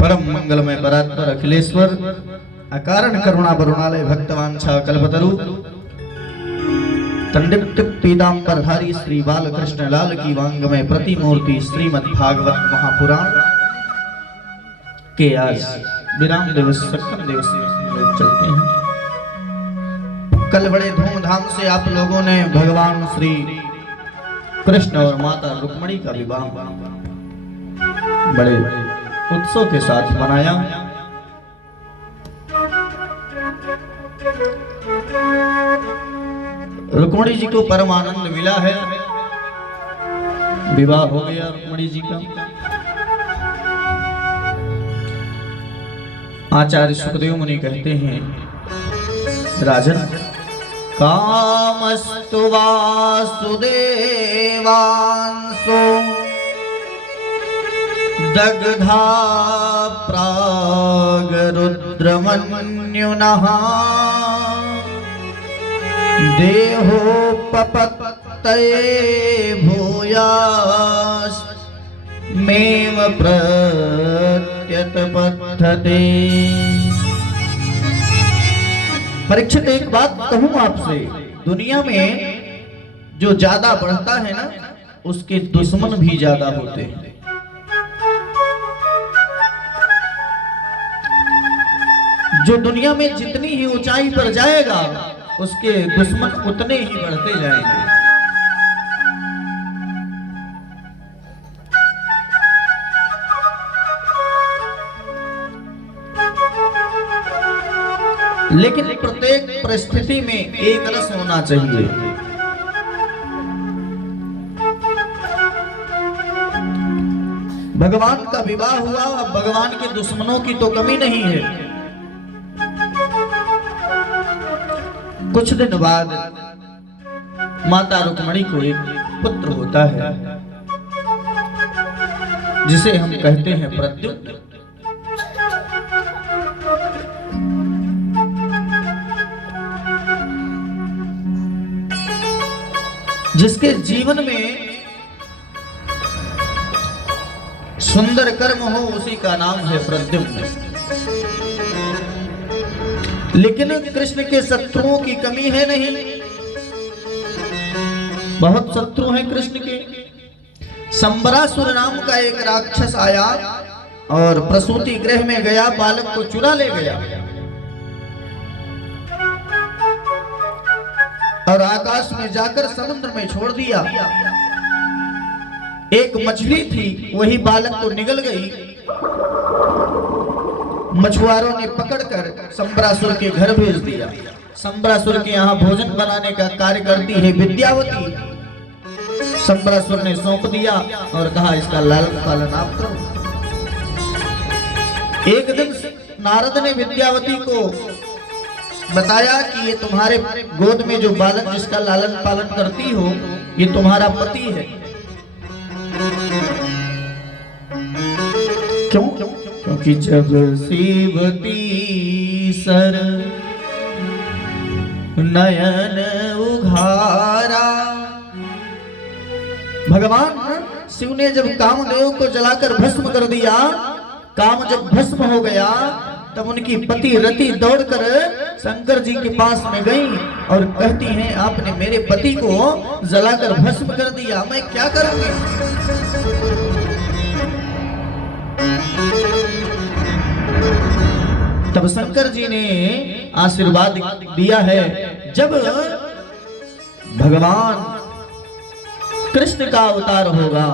परम मंगलमय परात्पर अखिलेश्वर अकारण करुणा वरुणालय भक्तवांछा कल्पतरु तंडित पीतांबरधारी श्री बालकृष्ण लाल की वांगमय प्रतिमूर्ति श्रीमद् भागवत महापुराण के आज विराम दिवस सप्तम दिवस लोग चलते हैं। कल बड़े धूमधाम से आप लोगों ने भगवान श्री कृष्ण और माता रुक्मिणी का विवाह बड़े उत्सव के साथ मनाया। रुक्मिणी जी को परम आनंद मिला है, विवाह हो गया रुक्मिणी जी का। आचार्य सुखदेव मुनि कहते हैं, राजन कामस्तु वासुदेवांसो दग्धा प्रागरुद्रमन्युनः देहोपपत्तये भूयास्मेव प्रत्यतपद्धते। परीक्षित, एक बात कहूं आपसे, दुनिया में जो ज्यादा बढ़ता है ना, उसके दुश्मन भी ज्यादा होते हैं। जो दुनिया में जितनी ही ऊंचाई पर जाएगा, उसके दुश्मन उतने ही बढ़ते जाएंगे। लेकिन प्रत्येक परिस्थिति में एक रस होना चाहिए। भगवान का विवाह हुआ, अब भगवान के दुश्मनों की तो कमी नहीं है। कुछ दिन बाद माता रुक्मिणी को एक पुत्र होता है, जिसे हम कहते हैं प्रद्युम्न। जिसके जीवन में सुंदर कर्म हो, उसी का नाम है प्रद्युम्न। लेकिन कृष्ण के शत्रुओं की कमी है नहीं, बहुत शत्रु हैं कृष्ण के। संबरासुर नाम का एक राक्षस आया और प्रसूति गृह में गया, बालक को चुरा ले गया और आकाश में जाकर समुद्र में छोड़ दिया। एक मछली थी, वही बालक को निगल गई। मछुआरों ने पकड़कर संबरासुर के घर भेज दिया। संबरासुर के यहाँ भोजन बनाने का कार्य करती है विद्यावती। संबरासुर ने सौंप दिया और कहा, इसका लालन पालन आप करो। एक दिन नारद ने विद्यावती को बताया कि ये तुम्हारे गोद में जो बालक जिसका लालन पालन करती हो, ये तुम्हारा पति है। क्यों? क्योंकि जब सेवती सर नयन उघारा, भगवान शिव ने जब कामदेव को जलाकर भस्म कर दिया, काम जब भस्म हो गया, तब उनकी पति रति दौड़कर शंकर जी के पास में गई और कहती हैं, आपने मेरे पति को जलाकर भस्म कर दिया, मैं क्या करूंगी? तब शंकर जी ने आशीर्वाद दिया है, जब भगवान कृष्ण का अवतार होगा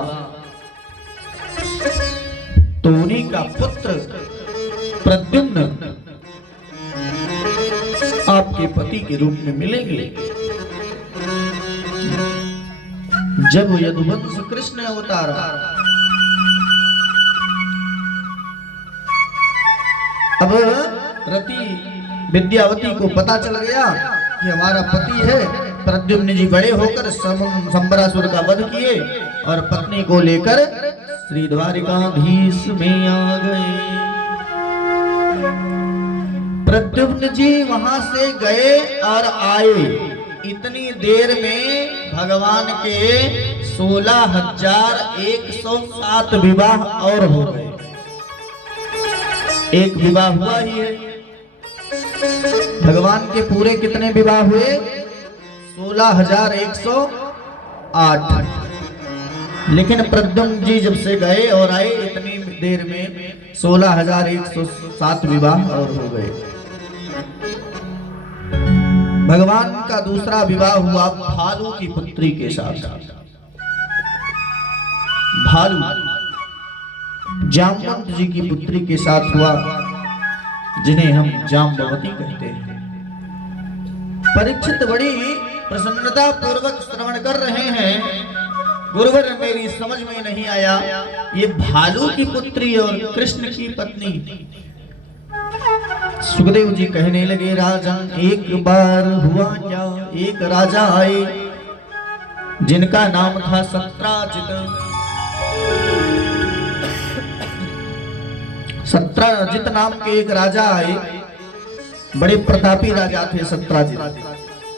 तो उन्हीं का पुत्र प्रद्युम्न आपके पति के रूप में मिलेंगे। जब यदुवंश कृष्ण अवतारा, अब रति विद्यावती को पता चल गया कि हमारा पति है। प्रद्युम्न जी बड़े होकर संबरासुर का वध किए और पत्नी को लेकर श्री द्वारिकाधीश में आ गए। प्रद्युम्न जी वहां से गए और आए, इतनी देर में भगवान के 16,107 विवाह और हो गए। एक विवाह हुआ ही है। भगवान के पूरे कितने विवाह हुए? 16,108। लेकिन प्रद्युम्न जी जब से गए और आए इतनी देर में 16,107 विवाह और हो गए। भगवान का दूसरा विवाह हुआ भालू की पुत्री के साथ। भालू जामवंत जी की पुत्री के साथ हुआ, जिन्हें हम जाम्बवती कहते हैं। परीक्षित बड़ी प्रसन्नता पूर्वक श्रवण कर रहे हैं। गुरुवर मेरी समझ में नहीं आया, ये भालू की पुत्री और कृष्ण की पत्नी। सुखदेव जी कहने लगे, राजन एक बार हुआ क्या, एक राजा आए जिनका नाम था सत्राजित। सत्राजित नाम के एक राजा आए, बड़े प्रतापी राजा थे सत्राजित।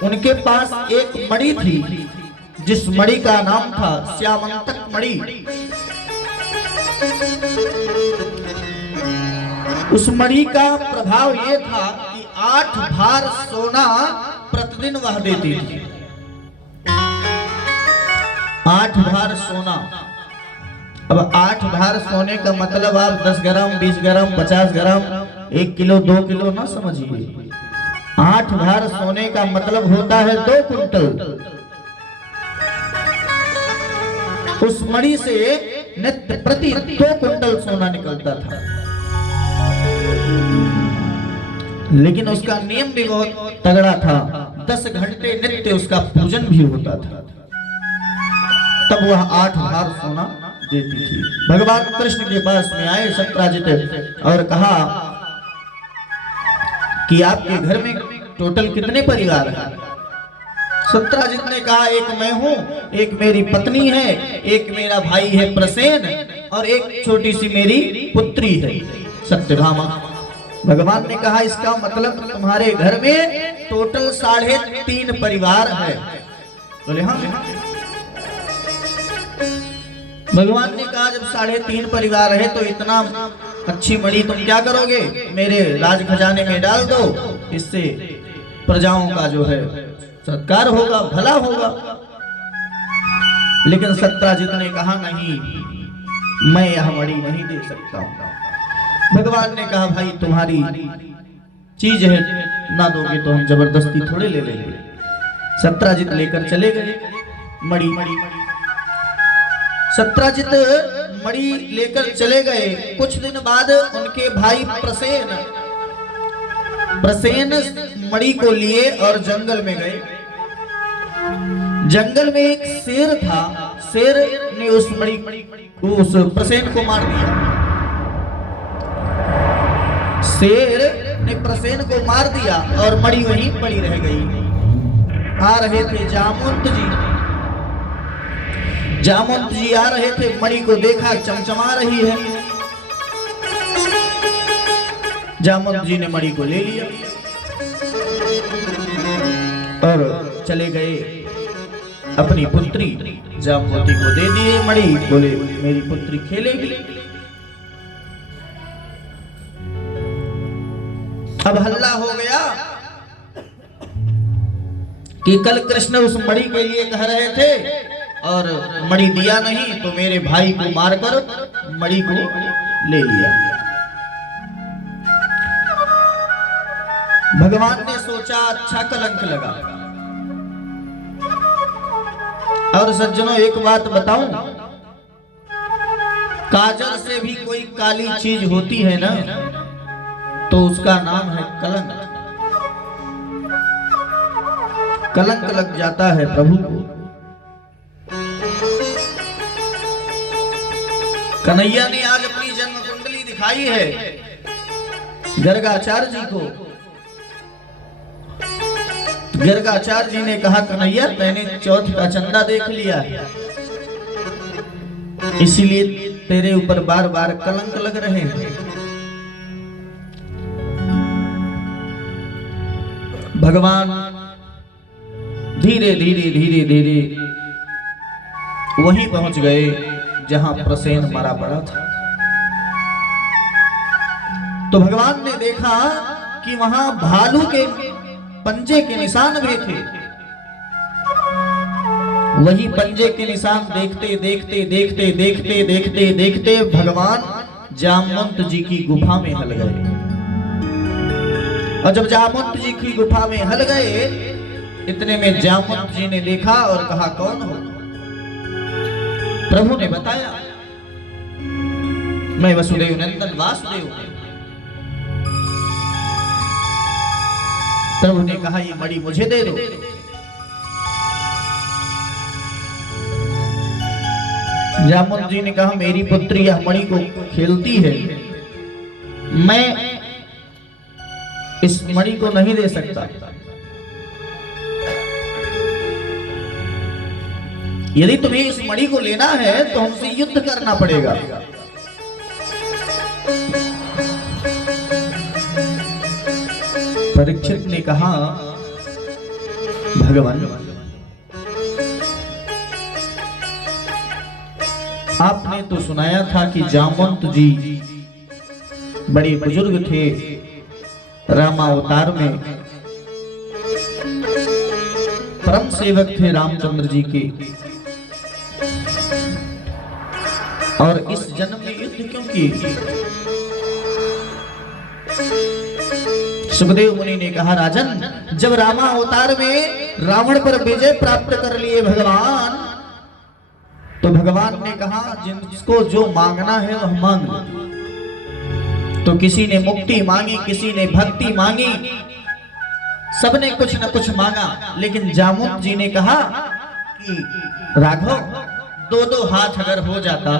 उनके पास एक मणि थी, जिस मणि का नाम था श्यामंतक मणि। उस मणि का प्रभाव ये था कि 8 भार सोना प्रतिदिन वह देती थी। 8 भार सोना। अब 8 भार सोने का मतलब आप 10 ग्राम, 20 ग्राम, 50 ग्राम, 1 किलो, 2 किलो ना समझिए। 8 भार सोने का मतलब होता है 2 कुंटल। उस मणि से नित्य प्रति 2 कुंटल सोना निकलता था। लेकिन उसका नियम भी बहुत तगड़ा था। 10 घंटे नित्य उसका पूजन भी होता था, तब वह 8 भार सोना देती थी। भगवान कृष्ण के पास में आए सत्राजित और कहा कि आपके घर में टोटल कितने परिवार हैं? सत्राजित ने कहा, एक मैं हूं, एक मेरी पत्नी है, एक मेरा भाई है प्रसेन, और एक छोटी सी मेरी पुत्री है सत्यभामा। भगवान ने कहा, इसका मतलब तुम्हारे घर में टोटल 3.5 परिवार है। बोले हाँ। भगवान ने कहा, जब 3.5 परिवार है तो इतना अच्छी मणि तुम क्या करोगे? मेरे राज खजाने में डाल दो, इससे प्रजाओं का जो है सत्कार होगा, भला होगा। लेकिन सत्राजित ने कहा, नहीं, मैं यह मणि नहीं दे सकता हूं। भगवान ने कहा, भाई तुम्हारी चीज है, ना दोगे तो हम जबरदस्ती थोड़े ले लेंगे। सत्राजित लेकर चले गए मणि। सत्राजित मणि लेकर चले गए। कुछ दिन बाद उनके भाई प्रसेन मणि को लिए और जंगल में गए। जंगल में एक शेर था। शेर ने उस मणि को, उस प्रसेन को मार दिया। शेर ने प्रसेन को मार दिया और मणि वहीं पड़ी रह गई। आ रहे थे जामवंत जी। जामवंत जी आ रहे थे, मणि को देखा चमचमा रही है। जामवंत जी ने मणि को ले लिया और चले गए, अपनी पुत्री जामवती को दे दिए मणि। बोले मेरी पुत्री खेलेगी। अब हल्ला हो गया कि कल कृष्ण उस मणि के लिए कह रहे थे और मणि दिया नहीं, तो मेरे भाई को मारकर मणि को ले लिया। भगवान ने सोचा, अच्छा कलंक लगा। और सज्जनों एक बात बताऊं, काजल से भी कोई काली चीज होती है ना, तो उसका नाम है कलंक। कलंक लग जाता है प्रभु को। कन्हैया ने आज अपनी जन्म कुंडली दिखाई है गर्गाचार्य जी को। गर्गाचार्य जी ने कहा, कन्हैया मैंने चौथ का चंदा देख लिया, इसीलिए तेरे ऊपर बार बार कलंक लग रहे हैं। भगवान धीरे धीरे धीरे धीरे वहीं पहुंच गए जहां प्रसेन मरा पड़ा था। तो भगवान ने देखा कि वहां भालू के पंजे के निशान भी थे। वही पंजे के निशान देखते देखते देखते देखते देखते देखते भगवान जामवंत जी की गुफा में हल गए। और जब जामवंत जी की गुफा में हल गए, इतने में जामवंत जी ने देखा और कहा, कौन हो? प्रभु ने बताया, मैं वसुदेव नंदन वासुदेव हूं। प्रभु ने कहा, ये मणि मुझे दे दो। जामवंत जी ने कहा, मेरी पुत्री यह मणि को खेलती है, मैं इस मणि को नहीं दे सकता। यदि तुम्हें इस मणि को लेना है तो हमसे युद्ध करना पड़ेगा। परीक्षित ने कहा, भगवान आपने तो सुनाया था कि जामवंत जी बड़े बुजुर्ग थे, रामावतार में परम सेवक थे रामचंद्र जी के, और इस जन्म में युद्ध क्यों किए? सुखदेव मुनि ने कहा, राजन, जब रामावतार में रावण पर विजय प्राप्त कर लिए भगवान, तो भगवान ने कहा, जिसको जो मांगना है वह मांग लो। तो किसी ने मुक्ति मांगी, किसी ने भक्ति मांगी, सबने कुछ न कुछ मांगा, लेकिन जामवंत जी ने कहा कि राघव, दो दो हाथ अगर हो जाता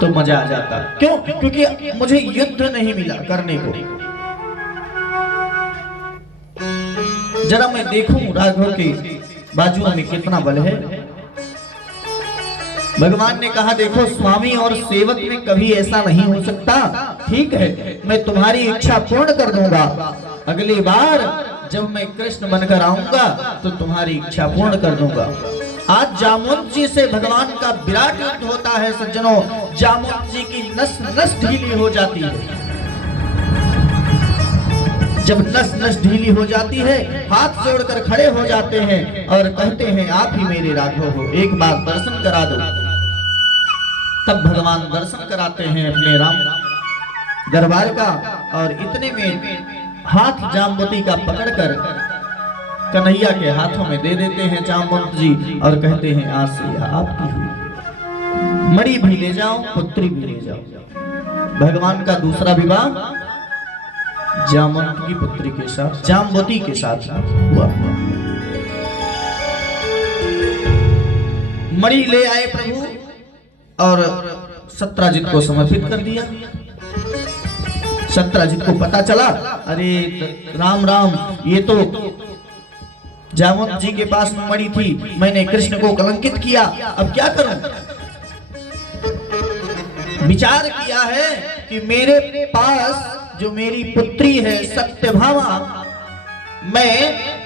तो मजा आ जाता। क्यों? क्योंकि मुझे युद्ध नहीं मिला करने को। जरा मैं देखूं राघव के बाजुओं में कितना बल है। भगवान ने कहा, देखो स्वामी और सेवक में कभी ऐसा नहीं हो सकता। ठीक है, मैं तुम्हारी इच्छा पूर्ण कर दूंगा। अगली बार जब मैं कृष्ण बनकर आऊंगा तो तुम्हारी इच्छा पूर्ण कर दूंगा। आज जामवंत जी से भगवान का विराट युद्ध होता है सज्जनों। जामवंत जी की नस नस ढीली हो जाती है। जब नस नस ढीली हो जाती है, हाथ जोड़कर खड़े हो जाते हैं और कहते हैं, आप ही मेरे राघव हो, एक बार दर्शन करा दो। तब भगवान दर्शन कराते हैं अपने राम दरबार का, और इतने में हाथ जामवती का पकड़कर कन्हैया के हाथों में दे देते हैं जामवंत जी, और कहते हैं, आज से यह आपकी हुई, मणि भी ले जाओ, पुत्री भी ले जाओ। भगवान का दूसरा विवाह जामवंत की पुत्री के साथ, जामवती के साथ हुआ। मणि ले आए प्रभु और सत्राजित को समर्पित कर दिया। सत्राजित को पता चला, अरे राम राम, ये तो जामवंत जी के पास मणि थी, मैंने कृष्ण को कलंकित किया, अब क्या करूं? विचार किया है कि मेरे पास जो मेरी पुत्री है सत्यभामा, मैं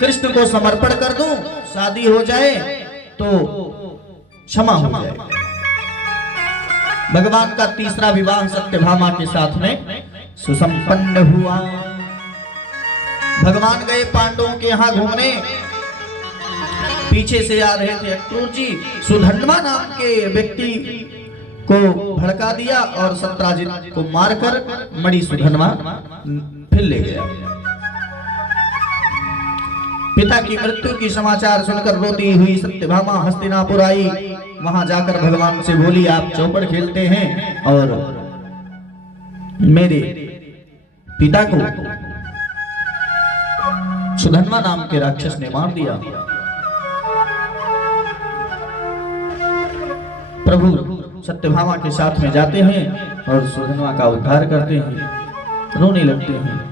कृष्ण को समर्पण कर दूं, शादी हो जाए तो क्षमा हो जाए। भगवान का तीसरा विवाह सत्यभामा के साथ में सुसंपन्न हुआ। भगवान गए पांडवों के यहाँ घूमने, पीछे से आ रहे थे अक्रूर जी, सुधन्वा नाम के व्यक्ति को भड़का दिया और सत्राजित को मारकर मणि सुधन्वा फिर ले गया। पिता की मृत्यु की समाचार सुनकर रोती हुई सत्यभामा हस्तिनापुर आई। वहां जाकर भगवान से बोली, आप चौपड़ खेलते हैं और मेरे पिता को सुधन्वा नाम के राक्षस ने मार दिया। प्रभु सत्यभामा के साथ में जाते हैं और सुधन्वा का उद्धार करते हैं, रोने लगते हैं।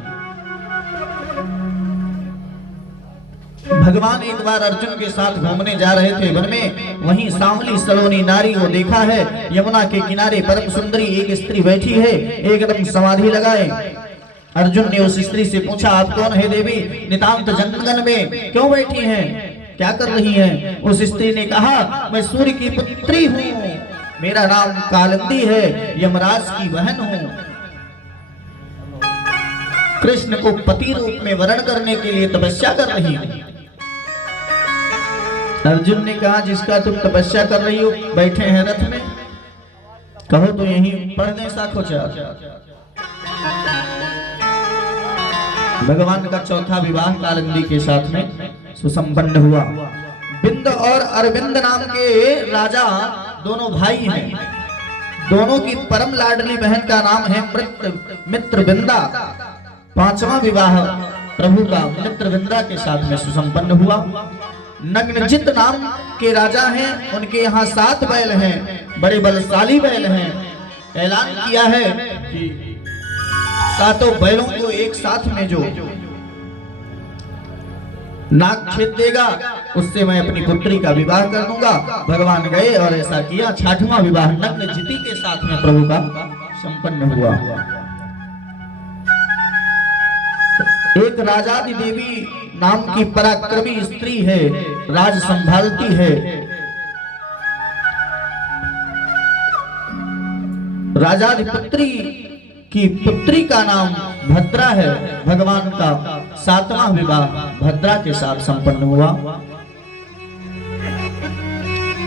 भगवान एक बार अर्जुन के साथ घूमने जा रहे थे वन में, वहीं सांवली सलोनी नारी को देखा है। यमुना के किनारे परम सुंदरी एक स्त्री बैठी है, एकदम समाधि लगाए। अर्जुन ने उस स्त्री से पूछा, आप कौन है देवी? नितांत जंगल में क्यों बैठी हैं, क्या कर रही हैं? उस स्त्री ने कहा, मैं सूर्य की पुत्री हूँ, मेरा नाम कालिंदी है, यमराज की बहन हूँ। कृष्ण को पति रूप में वरण करने के लिए तपस्या कर रही है। अर्जुन ने कहा जिसका तुम तपस्या कर रही हो बैठे हैं रथ में, कहो तो यहीं पढ़ दें साखोचार। भगवान का चौथा विवाह कालिंदी के साथ में सुसंपन्न हुआ। बिंद और अरविंद नाम के राजा दोनों भाई हैं। दोनों की परम लाडली बहन का नाम है मित्रविंदा। पांचवा विवाह प्रभु का मित्रविंदा के साथ में सुसंपन्न हुआ। नग्नजित नाम के राजा हैं, उनके यहाँ 7 बैल हैं, बड़े बलशाली बैल हैं। ऐलान किया है कि 7 बैलों को एक साथ में जो नाक छेद देगा उससे मैं अपनी पुत्री का विवाह कर दूंगा। भगवान गए और ऐसा किया। 6वां विवाह नग्नजिति के साथ में प्रभु का संपन्न हुआ। एक राजादि देवी नाम की पराक्रमी स्त्री है, राज संभालती है। राजाधिपुत्री की पुत्री का नाम भद्रा है। भगवान का 7वां विवाह भद्रा के साथ संपन्न हुआ।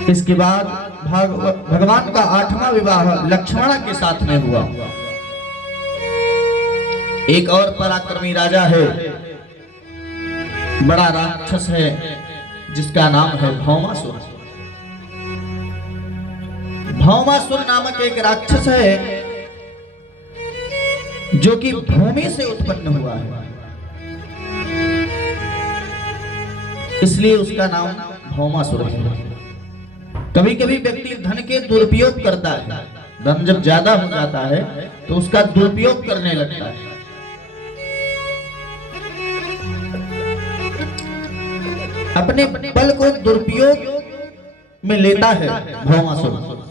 इसके बाद भगवान का 8वां विवाह लक्ष्मण के साथ में हुआ। एक और पराक्रमी राजा है, बड़ा राक्षस है, जिसका नाम है भौमासुर। भौमासुर नामक एक राक्षस है जो कि भूमि से उत्पन्न हुआ है, इसलिए उसका नाम भौमासुर है। कभी कभी व्यक्ति धन के दुरुपयोग करता है। धन जब ज्यादा हो जाता है तो उसका दुरुपयोग करने लगता है। अपने बल को दुरुपयोग में लेता है भौमासुर।